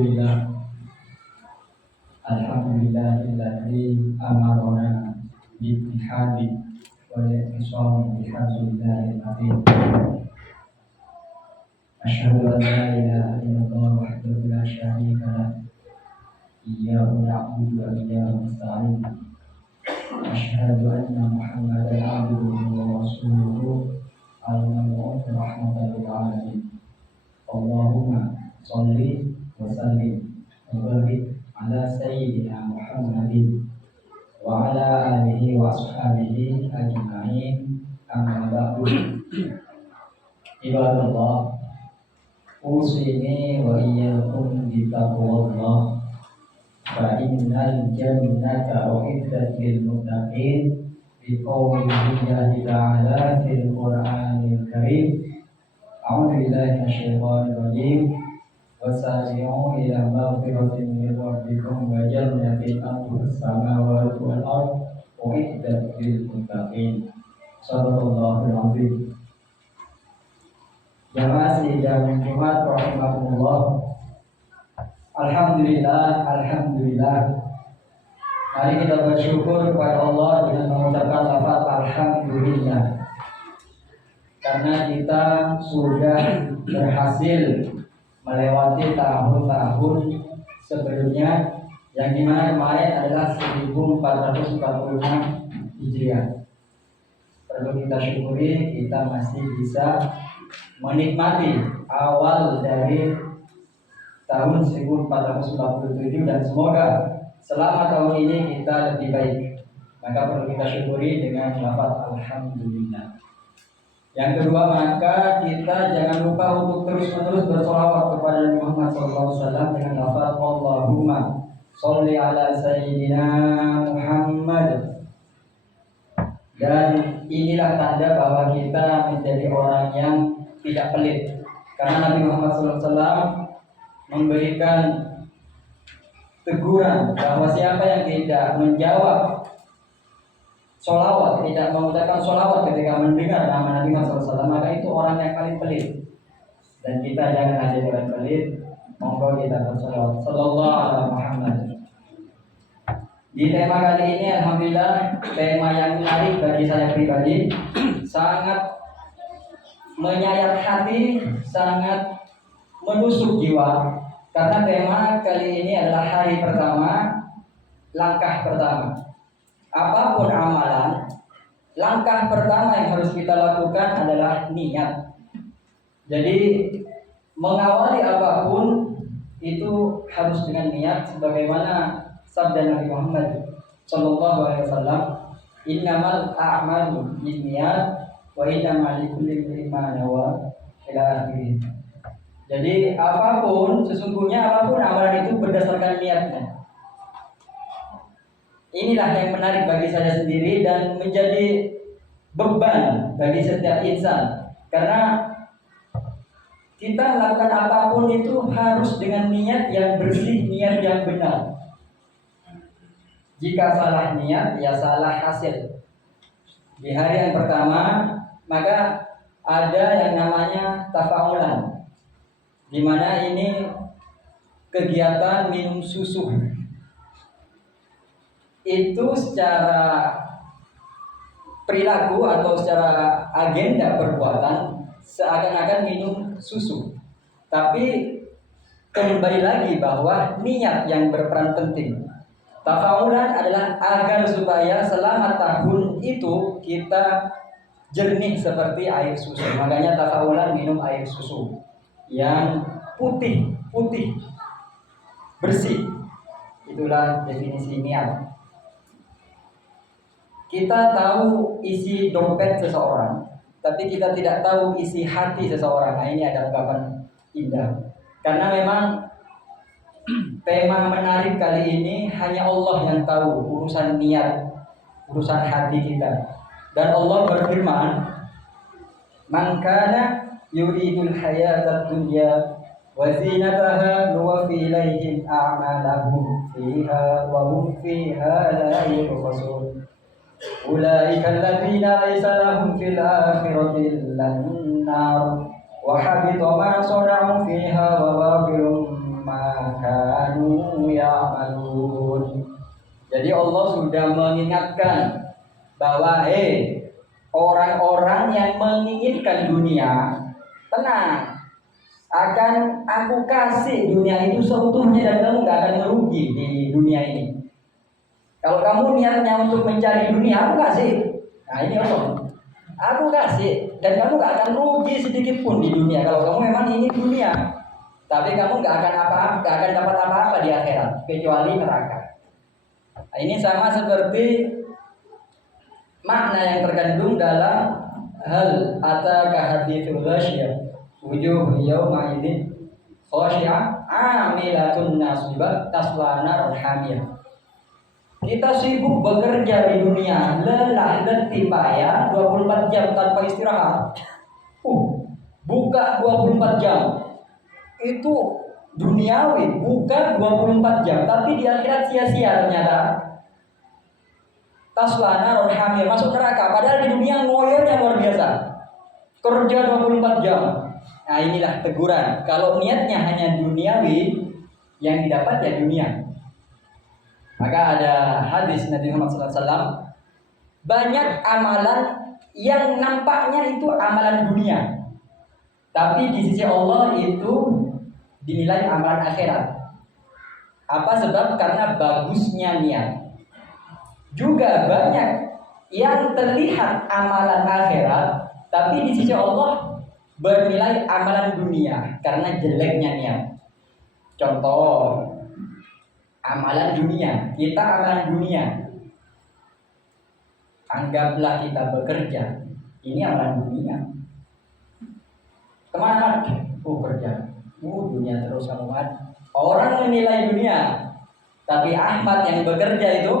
Alhamdulillah. Alhamdulillahilladzi amarona bittihadi wa li'tisami bihablillahi al-azim. Asyhadu an la ilaha illallah wahdahu la syarika lah. Iyyahu na'budu wa iyyahu nasta'in. Asyhadu anna Muhammadan abduhu wa rasuluhu al-mab'uts rahmatan lil alamin. Allahumma sholli wa sallim wa barik ala sayyidina Muhammadin wa ala alihi wa ashabihi ajma'in. Amma ba'du. Ibadallah, usini wa iyyakum bitaqwallah. Fa innal jannata u'iddat lil muttaqin biqaulihi ta'ala fil Qur'anil Karim. A'udzu billahi minasyaitonir rajim. Wasari'u ila maghfiratin min rabbikum wa jannatin arduha as-samawati wal ardh u'iddat lil muttaqin. Shadaqallahul azim. Jamaah sidang Jumat rahimakumullah. Alhamdulillah. Mari kita bersyukur kepada Allah dengan mengucapkan lafaz alhamdulillah. Karena kita sudah berhasil melewati tahun-tahun sebelumnya, yang dimana kemarin adalah 1446 Hijriah. Perlu kita syukuri, kita masih bisa menikmati awal dari tahun 1447, dan semoga selama tahun ini kita lebih baik. Maka perlu kita syukuri dengan lafaz alhamdulillah. Yang kedua, maka kita jangan lupa untuk terus-menerus bersolawat kepada Nabi Muhammad SAW dengan lafaz Allahumma sholli ala sayyidina Muhammad. Dan inilah tanda bahwa kita menjadi orang yang tidak pelit, karena Nabi Muhammad SAW memberikan teguran bahwa siapa yang tidak menjawab sholawat, tidak mengucapkan sholawat ketika mendengar nama Nabi Muhammad SAW, maka itu orang yang paling pelit. Dan kita jangan aja orang pelit. Monggo kita bersolawat sallallahu alaihi Muhammad. Di tema kali ini, alhamdulillah, tema yang menarik bagi saya pribadi, sangat menyayat hati, sangat menusuk jiwa. Karena tema kali ini adalah hari pertama, langkah pertama. Apapun amalan, langkah pertama yang harus kita lakukan adalah niat. Jadi mengawali apapun itu harus dengan niat, sebagaimana sabda Nabi Muhammad SAW, innamal a'malu binniyat wa innamal likulli imrin ma nawa ila akhirih. Jadi sesungguhnya apapun amalan itu berdasarkan niatnya. Inilah yang menarik bagi saya sendiri dan menjadi beban bagi setiap insan. Karena kita melakukan apapun itu harus dengan niat yang bersih, niat yang benar. Jika salah niat, ya salah hasil. Di hari yang pertama, maka ada yang namanya tafaulan, di mana ini kegiatan minum susu. Itu secara perilaku atau secara agenda perbuatan seakan-akan minum susu. Tapi kembali lagi bahwa niat yang berperan penting. Tafaulan adalah agar supaya selama tahun itu kita jernih seperti air susu. Makanya tafaulan minum air susu yang putih, bersih. Itulah definisi niat. Kita tahu isi dompet seseorang, tapi kita tidak tahu isi hati seseorang. Nah, ini ada ungkapan indah. Karena memang tema menarik kali ini hanya Allah yang tahu urusan niat, urusan hati kita. Dan Allah berfirman, "Man kana yuridul hayatad dunya wa zinataha nuwaffi ilaihim a'malahum fiha wa hum fiha la yubkhasun. Ulaika alladziina laysa lahum fil akhirati illan nar wa habita ma sana'u fiha wa batilun ma kanu ya'malun. Jadi Allah sudah mengingatkan bahwa orang-orang yang menginginkan dunia, tenang, akan aku kasih dunia itu seutuhnya dan kamu gak akan merugi di dunia ini. Kalau kamu niatnya untuk mencari dunia, aku kasih. Nah ini Allah, aku kasih dan kamu gak akan rugi sedikit pun di dunia. Kalau kamu memang ingin dunia, tapi kamu gak akan dapat apa-apa di akhirat kecuali neraka. Nah, ini sama seperti makna yang terkandung dalam hal ataka haditsul ghasyiyah wujuh yawma idzin khashi'ah 'amilatun nasibah tasla nar hamiyah. Kita sibuk bekerja di dunia, lelah, letih, payah 24 jam tanpa istirahat. Buka 24 jam. Itu duniawi, buka 24 jam, tapi di akhirat sia-sia ternyata. Taslana rohamir, masuk neraka, padahal di dunia ngoyornya luar biasa. Kerja 24 jam. Nah, inilah teguran. Kalau niatnya hanya duniawi, yang didapat ya dunia. Maka ada hadis Nabi Muhammad SAW, banyak amalan yang nampaknya itu amalan dunia, tapi di sisi Allah itu dinilai amalan akhirat. Apa sebab? Karena bagusnya niat. Juga banyak yang terlihat amalan akhirat, tapi di sisi Allah bernilai amalan dunia karena jeleknya niat. Contoh, amalan dunia, kita amalan dunia, anggaplah kita bekerja, ini amalan dunia. Kemana? Kerja. Dunia terus kamu. Orang menilai dunia, tapi Ahmad yang bekerja itu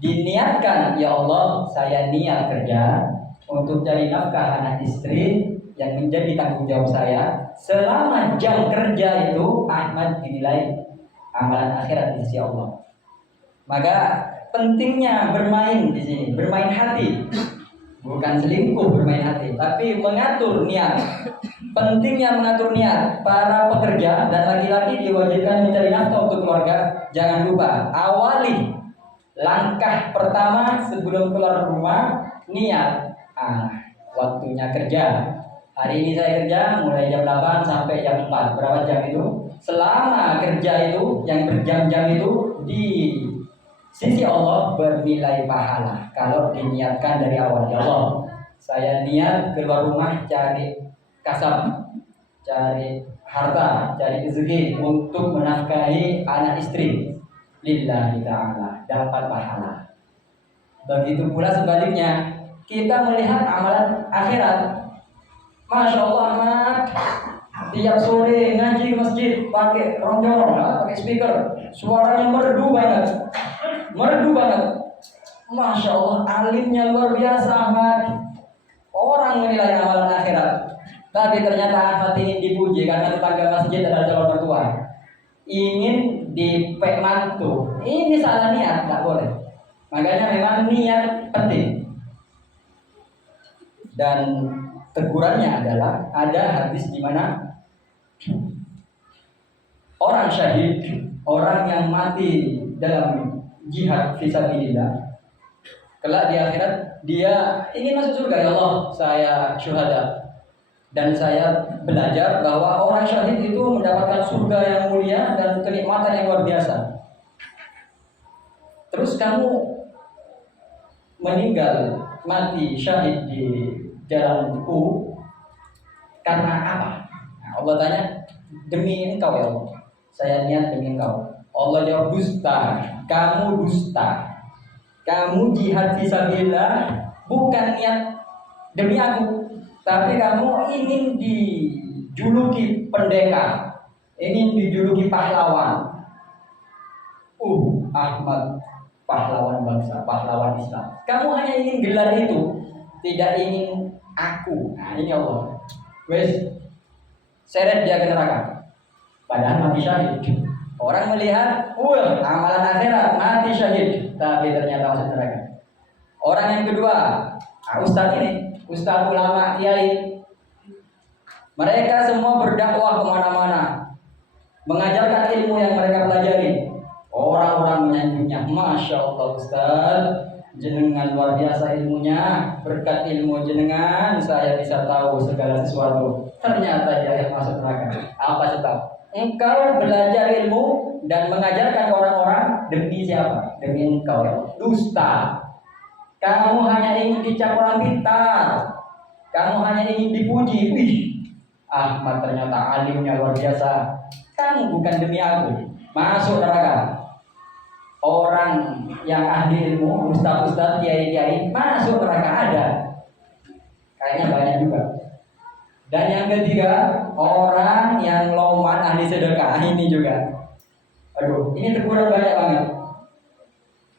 diniatkan, ya Allah, saya niat kerja untuk cari nafkah anak istri yang menjadi tanggung jawab saya. Selama jam kerja itu Ahmad dinilai amalan akhirat di sisi Allah. Maka pentingnya bermain di sini, bermain hati, bukan selingkuh, bermain hati, tapi mengatur niat. Pentingnya mengatur niat. Para pekerja dan laki-laki diwajibkan mencari nafkah untuk keluarga. Jangan lupa awali langkah pertama sebelum keluar rumah, niat. Waktunya kerja. Hari ini saya kerja mulai jam 8 sampai jam 4. Berapa jam itu? Selama kerja itu, yang berjam-jam itu di sisi Allah bernilai pahala. Kalau diniatkan dari awal, ya Allah, saya niat keluar rumah cari kasab, cari harta, cari rezeki untuk menafkahi anak istri. Lillahi ta'ala, dapat pahala. Begitu pula sebaliknya, kita melihat amalan akhirat. Masya Allah, Ahmad tiap sore ngaji ke masjid pakai ronjong, pakai speaker, suaranya merdu banget. Masya Allah, alimnya luar biasa Ahmad. Orang menilai amalan akhirat, tapi ternyata Ahmad ingin dipuji karena tetangga masjid adalah calon mertua, ingin dipek mantu. Ini salah niat, tak boleh. Makanya memang niat penting. Dan tegurannya adalah ada hadis di mana orang syahid, orang yang mati dalam jihad fisabilillah, kelak di akhirat dia ingin masuk surga. Ya Allah, saya syuhada dan saya belajar bahwa orang syahid itu mendapatkan surga yang mulia dan kenikmatan yang luar biasa. Terus kamu meninggal, mati syahid di jalanku karena apa? Nah, Allah tanya, demi engkau ya Allah, saya niat demi engkau. Allah jawab, dusta, kamu dusta. Kamu jihad fisabilillah bukan niat demi aku, tapi kamu ingin dijuluki pendekar, ingin dijuluki pahlawan. Ahmad, pahlawan bangsa, pahlawan Islam. Kamu hanya ingin gelar itu, tidak ingin aku. Nah ini Allah, wes seret dia ke neraka, padahal mati syahid. Orang melihat, amalan akhirat, mati syahid, tapi ternyata masuk neraka. Orang yang kedua, ustaz ini, ustaz ulama, kiai, mereka semua berdakwah kemana-mana, mengajarkan ilmu yang mereka pelajari. Orang-orang menyanjungnya, Masya Allah Ustaz, jenengan luar biasa ilmunya, berkat ilmu jenengan saya bisa tahu segala sesuatu. Ternyata dia yang masuk neraka. Apa sebab? Engkau belajar ilmu dan mengajarkan orang-orang demi siapa? Demi engkau. Dusta. Kamu hanya ingin dicap orang pintar. Kamu hanya ingin dipuji. Wih, Ahmad ternyata alimnya luar biasa. Kamu bukan demi aku. Masuk neraka. Orang yang ahli ilmu, ustaz-ustaz, kiai-kiai, masuk neraka ada. Kayaknya banyak juga. Dan yang ketiga, orang yang loman ahli sedekah, ini juga. Aduh, ini terkurang banyak banget.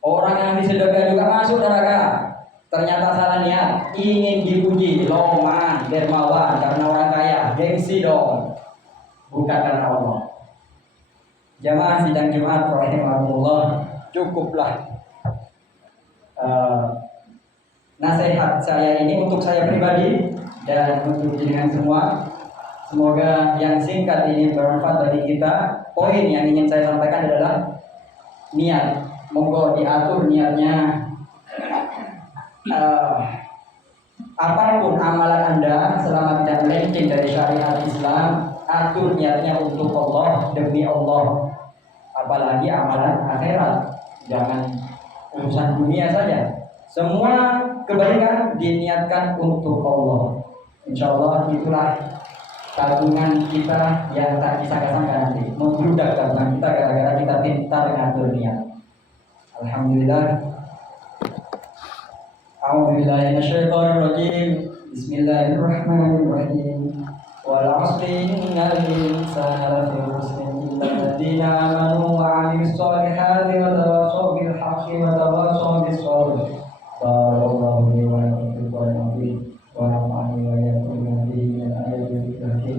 Orang yang ahli sedekah juga masuk neraka. Ternyata salah niat, ingin dipuji, loman, dermawan, karena orang kaya, gengsi dong. Bukan karena Allah. Jamaah sidang Jumat rahimahumullah, cukuplah nasihat saya ini untuk saya pribadi dan untuk jenengan semua. Semoga yang singkat ini bermanfaat bagi kita. Poin yang ingin saya sampaikan adalah niat. Monggo diatur niatnya. Apapun amalan Anda selama tidak melenceng dari syariat Islam, atur niatnya untuk Allah, demi Allah. Apalagi amalan akhirat, jangan urusan dunia saja. Semua kebaikan diniatkan untuk Allah. Insya Allah itulah tabungan kita yang tak disangka-sangka nanti membludak tabungan kita gara-gara kita pintar ngatur niat. Alhamdulillah. A'udzubillahi minasyaitonir rajim. Bismillahirrahmanirrahim. Wal 'asri innal insana lafi khusrin illa alladziina aamanu wa 'amilus shalihati wa tawassaw bil haqqi wa tawassaw bis sabr. Barakallahu li wa lakum fil Qur'anil 'azim wa nafa'ani wa iyyakum bima fihi min ayatil hakim.